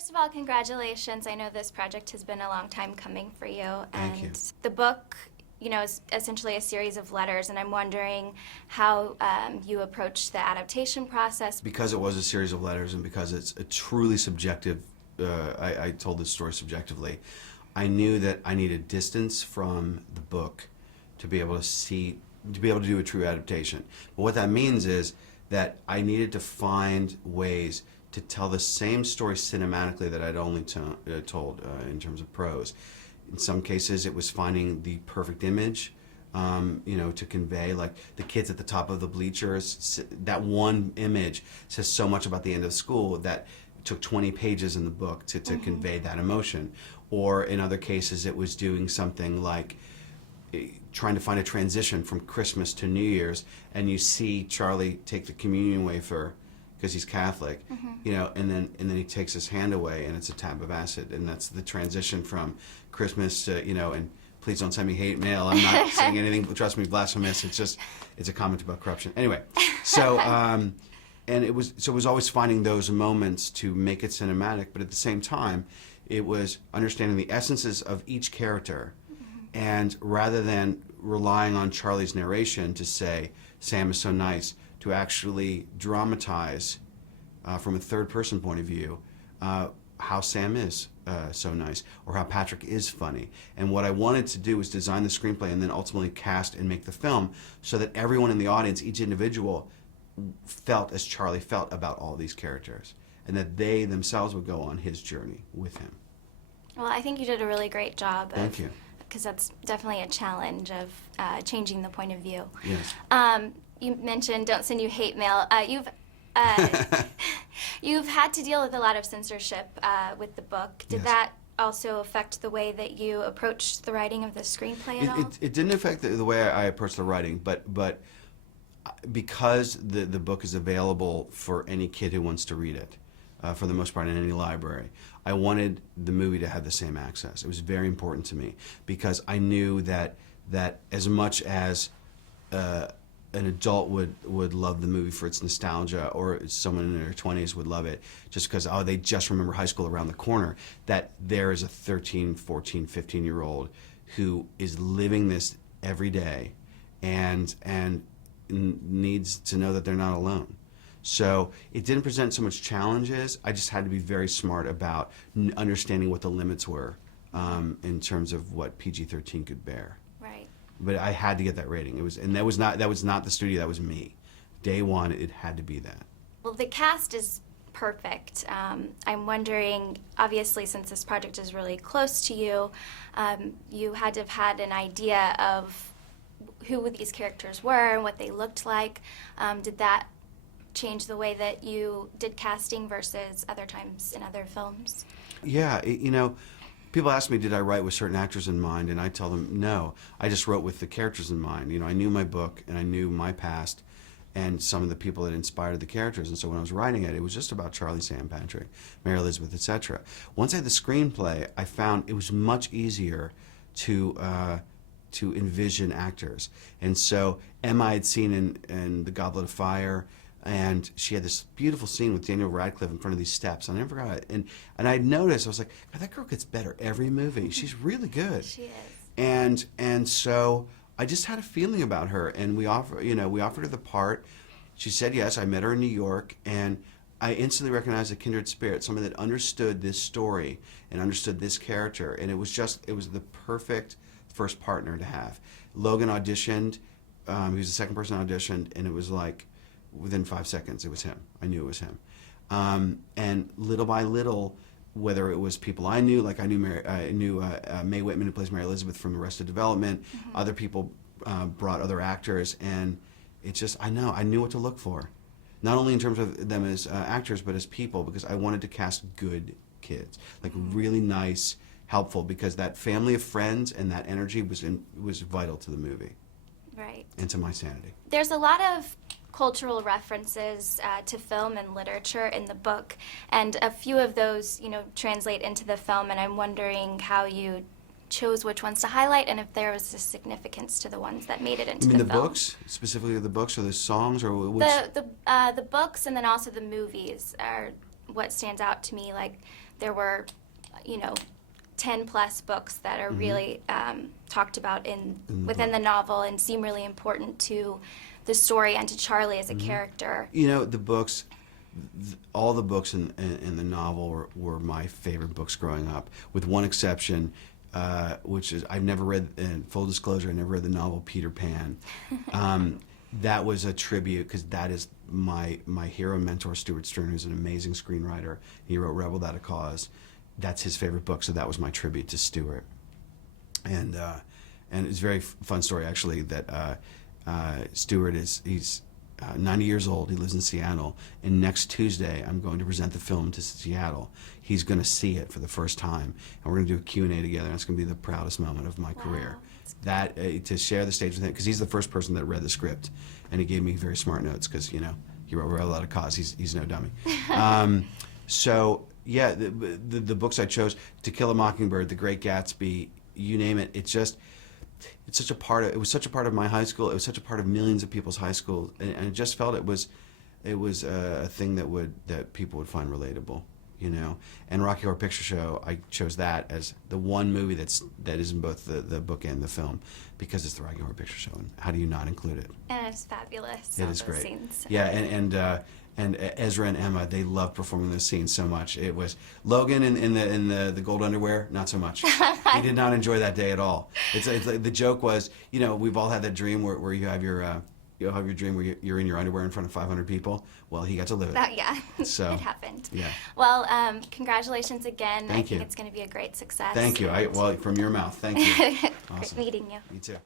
First of all, congratulations. I know this project has been a long time coming for you. Thank you. The book, is essentially a series of letters, and I'm wondering how you approached the adaptation process. Because it was a series of letters and because it's a truly subjective, I told this story subjectively, I knew that I needed distance from the book to be able to do a true adaptation. But what that means is that I needed to find ways to tell the same story cinematically that I'd only told in terms of prose. In some cases, it was finding the perfect image, to convey, like the kids at the top of the bleachers. That one image says so much about the end of school that it took 20 pages in the book to convey that emotion. Or in other cases, it was doing something like trying to find a transition from Christmas to New Year's, and you see Charlie take the communion wafer because he's Catholic, and then he takes his hand away, and it's a tab of acid, and that's the transition from Christmas to, and please don't send me hate mail. I'm not saying anything, trust me, blasphemous. It's a comment about corruption. Anyway, so and it was always finding those moments to make it cinematic, but at the same time, it was understanding the essences of each character, and rather than relying on Charlie's narration to say Sam is so nice, to actually dramatize from a third-person point of view how Sam is so nice, or how Patrick is funny. And what I wanted to do was design the screenplay and then ultimately cast and make the film so that everyone in the audience, each individual, felt as Charlie felt about all these characters, and that they themselves would go on his journey with him. Well, I think you did a really great job. Thank you. Because that's definitely a challenge of changing the point of view. Yes. You mentioned don't send you hate mail. You've had to deal with a lot of censorship with the book. Did Yes. that also affect the way that you approached the writing of the screenplay at all? It didn't affect the way I approached the writing, but because the book is available for any kid who wants to read it, for the most part in any library, I wanted the movie to have the same access. It was very important to me because I knew that as much as an adult would love the movie for its nostalgia, or someone in their 20s would love it just because, they just remember high school around the corner, that there is a 13, 14, 15-year-old who is living this every day and needs to know that they're not alone. So it didn't present so much challenges. I just had to be very smart about understanding what the limits were in terms of what PG-13 could bear. Right. But I had to get that rating. That was not the studio. That was me. Day one, it had to be that. Well, the cast is perfect. I'm wondering, obviously, since this project is really close to you, you had to have had an idea of who these characters were and what they looked like. Did that change the way that you did casting versus other times in other films? Yeah, people ask me, did I write with certain actors in mind? And I tell them, no. I just wrote with the characters in mind. I knew my book, and I knew my past, and some of the people that inspired the characters. And so when I was writing it, it was just about Charlie, Sam, Patrick, Mary Elizabeth, etc. Once I had the screenplay, I found it was much easier to envision actors. And so Emma I had seen in The Goblet of Fire, and she had this beautiful scene with Daniel Radcliffe in front of these steps. I never forgot it. And I'd noticed, I was like, God, that girl gets better every movie. She's really good. She is. And so I just had a feeling about her, and we offered her the part. She said yes. I met her in New York, and I instantly recognized a kindred spirit, someone that understood this story and understood this character, and it was the perfect first partner to have. Logan auditioned. He was the second person auditioned, and it was like, within 5 seconds, it was him. I knew it was him. And little by little, whether it was people I knew, like I knew Mae Whitman, who plays Mary Elizabeth from Arrested Development, other people brought other actors, and it just, I knew what to look for. Not only in terms of them as actors, but as people, because I wanted to cast good kids, like really nice, helpful, because that family of friends and that energy was vital to the movie. Right. And to my sanity. There's a lot of cultural references to film and literature in the book, and a few of those, translate into the film, and I'm wondering how you chose which ones to highlight and if there was a significance to the ones that made it into the film. The books? Specifically the books or the songs, or which? The books, and then also the movies are what stands out to me, like there were, 10 plus books that are really talked about within the novel and seem really important to the story and to Charlie as a character. The books, all the books in the novel were my favorite books growing up, with one exception, which is I've never read, in full disclosure, I never read the novel Peter Pan. That was a tribute, because that is my hero and mentor, Stuart Stern, who's an amazing screenwriter. He wrote Rebel Without a Cause. That's his favorite book, so that was my tribute to Stuart. And it's a very fun story, actually, that Stuart he's 90 years old. He lives in Seattle, and next Tuesday I'm going to present the film to Seattle. He's going to see it for the first time, and we're going to do a Q&A together, and it's going to be the proudest moment of my career. That to share the stage with him, because he's the first person that read the script, and he gave me very smart notes, because he wrote a lot of cause. He's no dummy. So yeah, the books I chose: To Kill a Mockingbird, The Great Gatsby, you name it. It was such a part of my high school. It was such a part of millions of people's high school, and I just felt it was a thing that people would find relatable. And Rocky Horror Picture Show, I chose that as the one movie that is in both the book and the film, because it's the Rocky Horror Picture Show, and how do you not include it? And it's fabulous. It is great. Scenes. Yeah, and Ezra and Emma, they love performing those scenes so much. It was Logan in the gold underwear, not so much. He did not enjoy that day at all. It's like, the joke was, we've all had that dream where you have your you'll have your dream where you're in your underwear in front of 500 people. Well, he got to live it. Yeah, so, it happened. Yeah. Well, congratulations again. Thank you. I think it's going to be a great success. Thank you. Well, from your mouth, thank you. Awesome. Great meeting you. You too.